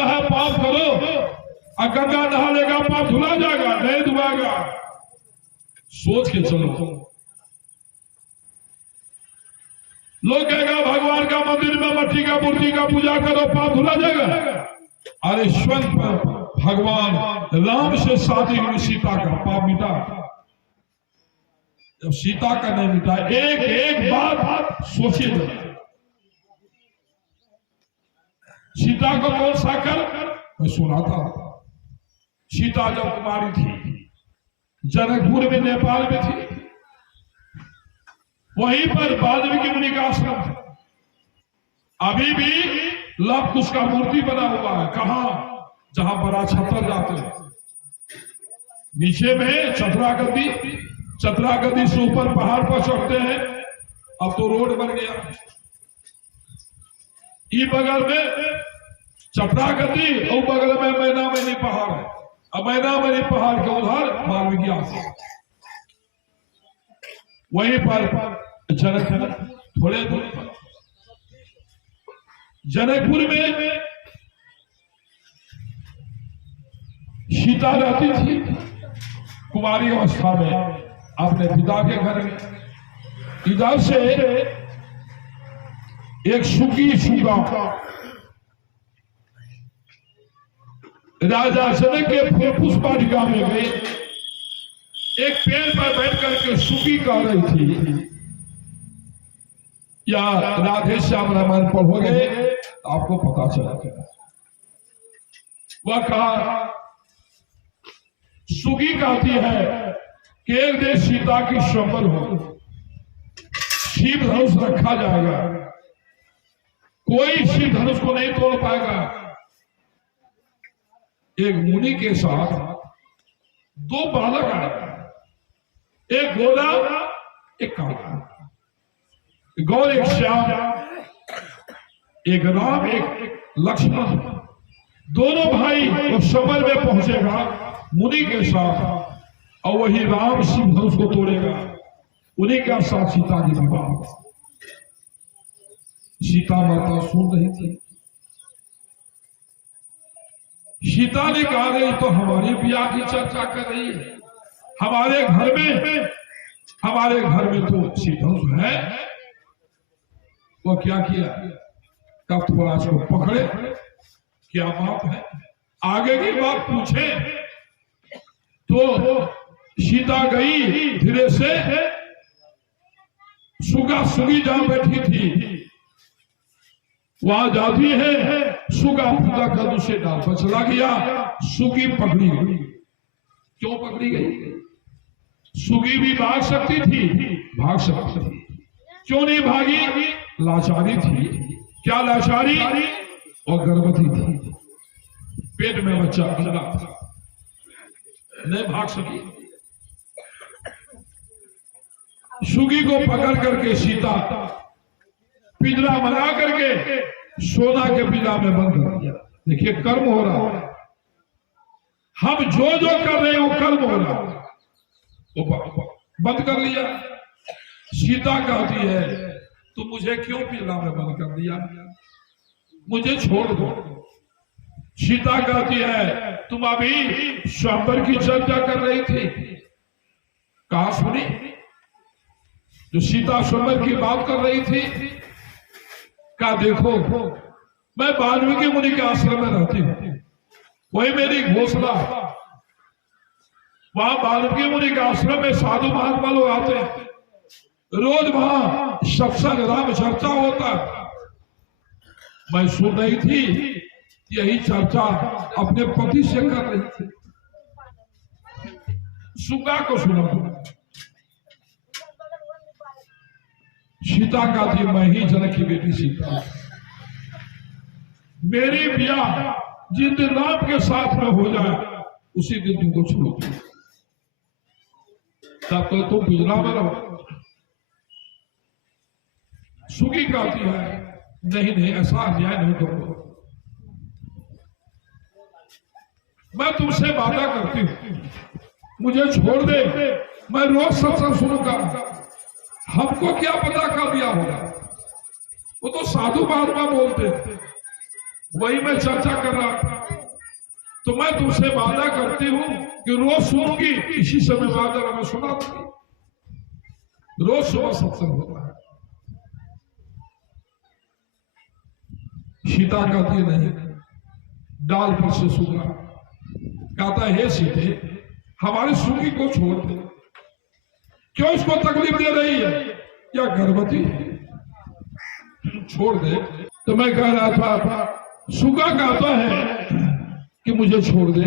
कहता है पाप करो, और गंगा नहा लेगा पाप धुला जाएगा, नहीं धुआएगा। सोच के चलो। लोग कहेगा भगवान का मंदिर में मट्टी का मूर्ति का पूजा करो पाप धुला जाएगा। अरे स्वयं भगवान राम से शादी हुई सीता का पाप मिटा। जब सीता का नहीं मिटा, एक एक बात सोचिए। सीता को कौन सा कर, मैं सुना था। सीता जब कुमारी थी, जनकपुर में नेपाल में थी, वहीं पर वाल्मीकि मुनि का आश्रम था। अभी भी लव कुश का मूर्ति बना हुआ है। कहां? जहां बड़ा छतर जाते हैं, नीचे में चतरा गद्दी, चतरा गद्दी से ऊपर पहाड़ पर चढ़ते हैं। अब तो रोड बन गया। ई बगल में चतरा गद्दी और बगल में मैनामनी पहाड़ है। अब मैनामनी पहाड़ के उधर वाल्मीकि आश्रम, वहीं पर जनक थोड़े दूर पर जनकपुर में सीता रहती थी कुमारी अवस्था में अपने पिता के घर में। इधर से एक सुखी सुगा राजा जनक के पुष्प वाटिका में गई। एक पेड़ पर बैठ करके सुखी कह रही थी, या राधे श्याम रामायण पढ़ोगे तो आपको पता चलेगा। वह कहा, सुगी कहती है कि एक देश सीता की स्वयंवर हो, शिव धनुष रखा जाएगा, कोई शिव धनुष को नहीं तोड़ पाएगा। एक मुनि के साथ दो बालक आए, एक गोरा एक काला, गौर एक श्याम, एक राम एक लक्ष्मण। दोनों भाई उस समर में पहुंचेगा मुनि के साथ, और वही राम शिव धनुष को तोड़ेगा। उन्हीं के साथ सीता की विवाह। सीता माता सुन रही थी। सीता ने कहा, रही तो हमारी ब्याह की चर्चा कर रही है। हमारे घर में तो शिव धनुष है। वो क्या किया, तब थोड़ा इसको पकड़े, क्या बात है, आगे की बात पूछे। तो सीता गई धीरे से, सुगा सुगी जहां बैठी थी वहां जाती है। सुगा पूजा कर उसे डाल पर चला गया, सुगी पकड़ी गई। क्यों पकड़ी गई? सुगी भी भाग सकती थी, भाग सकती थी, क्यों नहीं भागी? लाचारी थी। क्या लाचारी? और गर्भवती थी, पेट में बच्चा पैदा था, नहीं भाग सकी। सुगी को पकड़ करके सीता पिंजरा बना करके सोना के पिंजरा में बंद कर दिया। देखिए कर्म हो रहा है, हम जो जो कर रहे हैं वो कर्म हो रहा है, वो बंद कर लिया। सीता कहती है, तुम मुझे क्यों पिंजरा में बंद कर दिया, मुझे छोड़ दो। सीता कहती है, तुम अभी स्वयंवर की चर्चा कर रही थी, कहा सुनी? जो सीता स्वयंवर की बात कर रही थी, कहा देखो मैं वाल्मीकि मुनि के आश्रम में रहती हूं, वही मेरी घोषणा। वहां वाल्मीकि मुनि के आश्रम में साधु महात्मा लोग आते हैं, रोज वहां सत्संग राम चर्चा होता। मैं सुन रही थी, यही चर्चा अपने पति से कर रही थी। सुगा को सुना। सीता का थी, मैं ही जनक की बेटी सीता। मेरी ब्याह जिस दिन राम के साथ में हो जाए उसी दिन तुमको छोड़ो, तब तो तुम पिंजरा में रहो। सुगी कहती है, नहीं नहीं ऐसा अन्याय नहीं करो, मैं तुमसे वादा करती हूं, मुझे छोड़ दे, मैं रोज सत्संग सुनूंगा। हमको क्या पता कब दिया होगा, वो तो साधु महात्मा बोलते, वही मैं चर्चा कर रहा था। तो मैं तुमसे वादा करती हूं कि रोज सुनूंगी, इसी समय वादा मैं सुना दूंगी। रोज सुबह सत्संग होता है। सीता कहती नहीं, डाल पर से सुगा कहता है, हे सीते हमारे सुगी को छोड़ दे। क्यों उसको तकलीफ दे रही है? क्या गर्भवती है? छोड़ दे। तो मैं कह रहा था, सुगा कहता है कि मुझे छोड़ दे,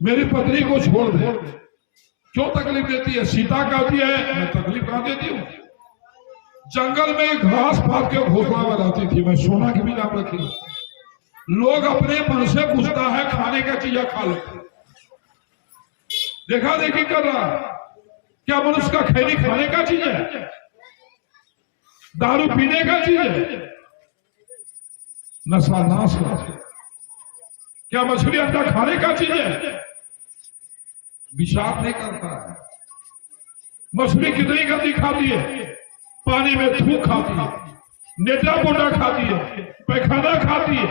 मेरी पत्नी को छोड़ दे। क्यों तकलीफ देती है? सीता कहती है, मैं तकलीफ कहां देती हूं? जंगल में घास फाट के घोसला बनाती थी, मैं सोना की भी नाम रखी। लोग अपने मन से पूछता है, खाने का चीज खा लेते, देखा देखी कर रहा। क्या मनुष्य का खैनी खाने का चीज है? दारू पीने का चीज है? नशा नाश का। क्या मछली अंडा खाने का चीज है? विचार नहीं करता है। मछली कितनी गंदी खाती है? पानी में थूक खाती है, नेटा पोटा खाती है, पैखाना खाती है,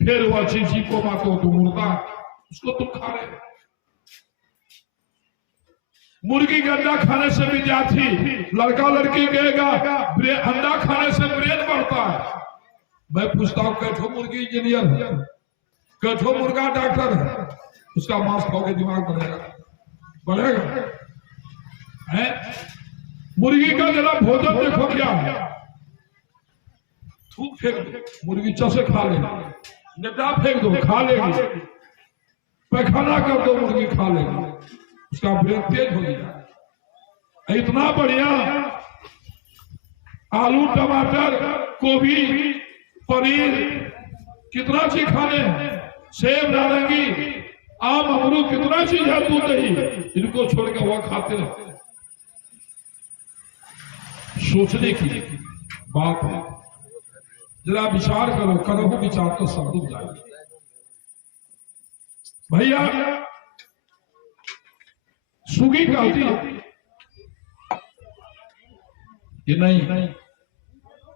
फिर वह चीची को मातो तो मुर्दा, उसको तुम खा रहे हो। मुर्गी के अंडा खाने से विद्यार्थी, लड़का लड़की कहेगा अंडा खाने से ब्रेन बढ़ता है। मैं पूछता हूं, कैठो मुर्गी इंजीनियर है, कैठो मुर्गा डॉक्टर है, उसका मांस खाओगे दिमाग बढ़ेगा है? मुर्गी का जरा भोजन देखो क्या है, थूक फेंक दो, मुर्गी चसे खा लेगी, नेटा फेंक दो खा लेगी, पैखाना कर दो मुर्गी खा लेगी, उसका ब्रेन तेज हो गया। इतना बढ़िया आलू टमाटर गोभी पनीर कितना चीज खाने हैं, सेब नारंगी आम अमरूद कितना चीज है, दूध दही, इनको छोड़ के वह खाते रहते हैं। सोचने की बात है, जरा विचार करो, करो विचार तो सब डूब जाएगा। भैया सुगी कहती है कि नहीं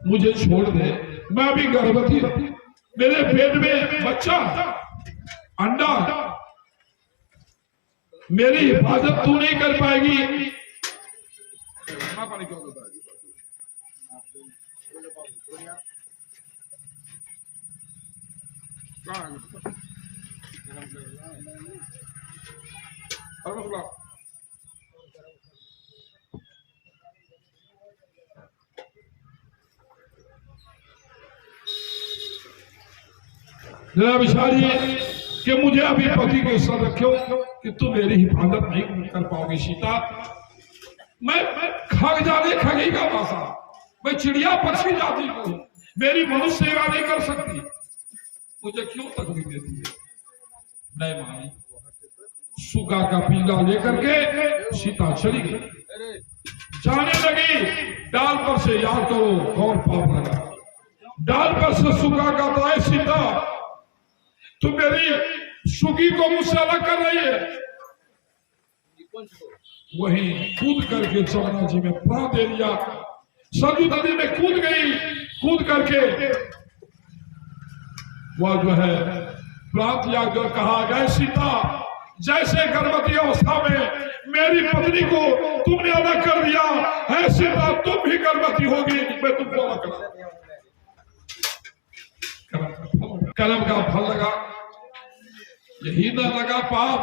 मुझे छोड़ दे, मैं अभी गर्भवती हूं, मेरे पेट में बच्चा अंडा, मेरी हिफाजत तू नहीं कर पाएगी। जरा विचारिए कि मुझे अभी पति के साथ रखो कि तू मेरी हिफाजत नहीं कर पाओगी सीता। मैं खग जाने खगी का भाषा, मैं चिड़िया पक्षी जाती हूँ, मेरी मनुष्य सेवा नहीं कर सकती, मुझे क्यों तकलीफ देती है? नहीं मानी। सुगा का पीला लेकर के सीता चली गई, जाने लगी। डाल पर से याद करो कौन पाप लगा, डाल पर से सुगा का दाए, सीता तू मेरी सुगी को मुझसे अलग कर रही है। वहीं कूद करके चौना जी में प्राण दे दिया, सरजू नदी में कूद गई, कूद करके वह जो है प्राण त्याग कर कहा, गए सीता जैसे गर्भवती अवस्था में मेरी पत्नी को तुमने अलग कर दिया है, सीता तुम भी गर्भवती होगी, मैं तुमको अलग कर। कर्म का फल लगा, यही न लगा पाप।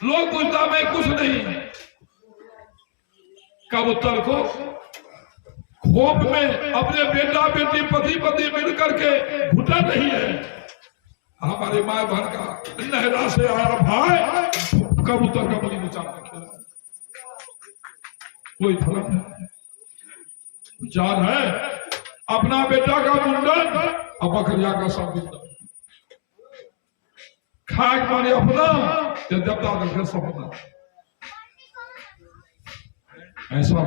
लोग पूछता मैं कुछ नहीं, कबूतर को खोप में अपने बेटा बेटी पति पति मिल करके घुटा नहीं है। हमारे माँ बहन का नहरा से आया भाई, कबूतर का बलि विचार रखे, कोई फर्क नहीं। विचार है अपना बेटा का मुंडन और बकरिया का सब खाक माने अपना, जब दादा सपना, ऐसा